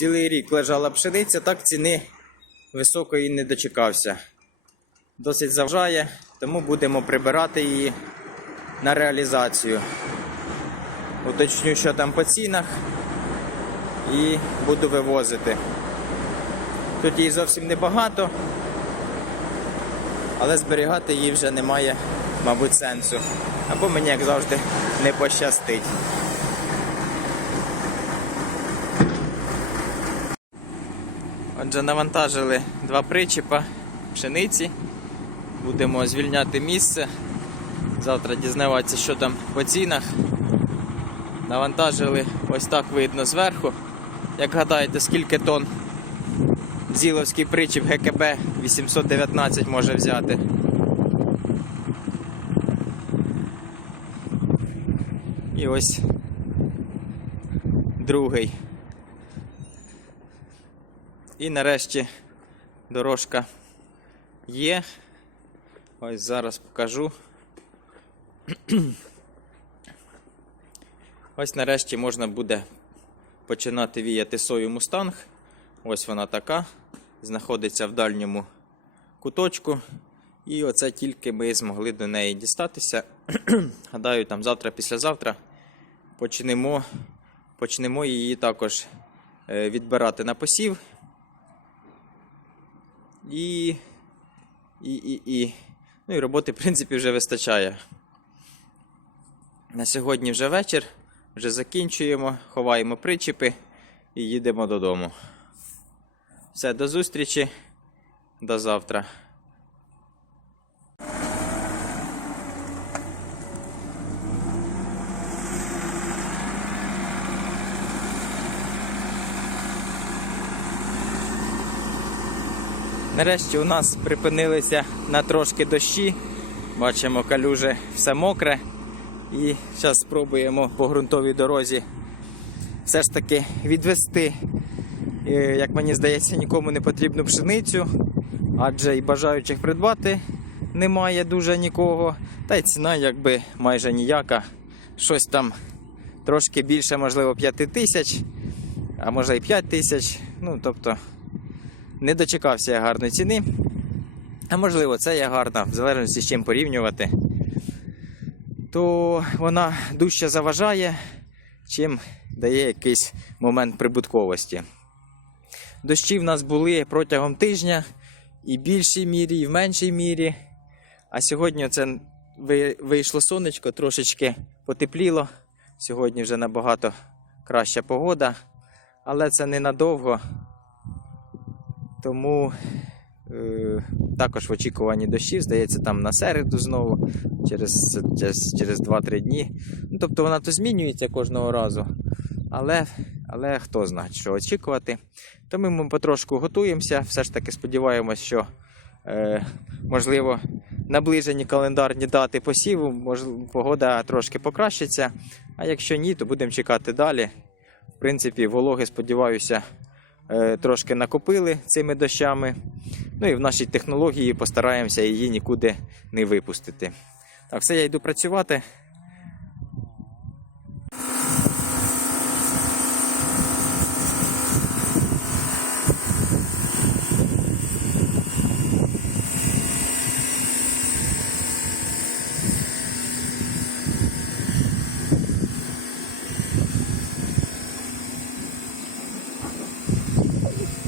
цілий рік лежала пшениця, так ціни високої не дочекався. Досить заважає, тому будемо прибирати її на реалізацію. Уточню, що там по цінах, і буду вивозити. Тут її зовсім небагато, але зберігати її вже немає, мабуть, сенсу. Або мені, як завжди, не пощастить. Отже, навантажили два причіпа пшениці. Будемо звільняти місце. Завтра дізнаватися, що там по цінах. Навантажили ось так видно зверху. Як гадаєте, скільки тонн Зіловський причіп ГКБ 819 може взяти? І ось другий. І нарешті дорожка є. Ось зараз покажу. Ось нарешті можна буде починати віяти сою мустанг. Ось вона така. Знаходиться в дальньому куточку. І оце тільки ми змогли до неї дістатися. Гадаю, там завтра, післязавтра почнемо, почнемо її також е, відбирати на посів. І, і, і, і. Ну і роботи, в принципі, вже вистачає. На сьогодні вже вечір, вже закінчуємо, ховаємо причіпи і їдемо додому. Все, до зустрічі, до завтра. Нарешті у нас припинилися на трошки дощі. Бачимо, калюже все мокре. І зараз спробуємо по ґрунтовій дорозі все ж таки відвести, е, як мені здається, нікому не потрібну пшеницю, адже і бажаючих придбати немає дуже нікого. Та й ціна якби майже ніяка. Щось там трошки більше, можливо, 5 тисяч, а може і 5 тисяч. Ну, тобто не дочекався я гарної ціни. А можливо, це є гарна, в залежності з чим порівнювати. То вона дужче заважає, чим дає якийсь момент прибутковості. Дощі в нас були протягом тижня і в більшій мірі, і в меншій мірі. А сьогодні це вийшло сонечко, трошечки потепліло. Сьогодні вже набагато краща погода, але це ненадовго. Тому е, також в очікуванні дощів, здається, там на середу знову, через, через, через 2-3 дні. Ну, тобто вона то змінюється кожного разу. Але, але хто знає, що очікувати. Тому ми потрошку готуємося. Все ж таки сподіваємось, що е, можливо наближені календарні дати посіву, можливо, погода трошки покращиться. А якщо ні, то будемо чекати далі. В принципі, вологи, сподіваюся, трошки накопили цими дощами. Ну і в нашій технології постараємося її нікуди не випустити. Так, все, я йду працювати.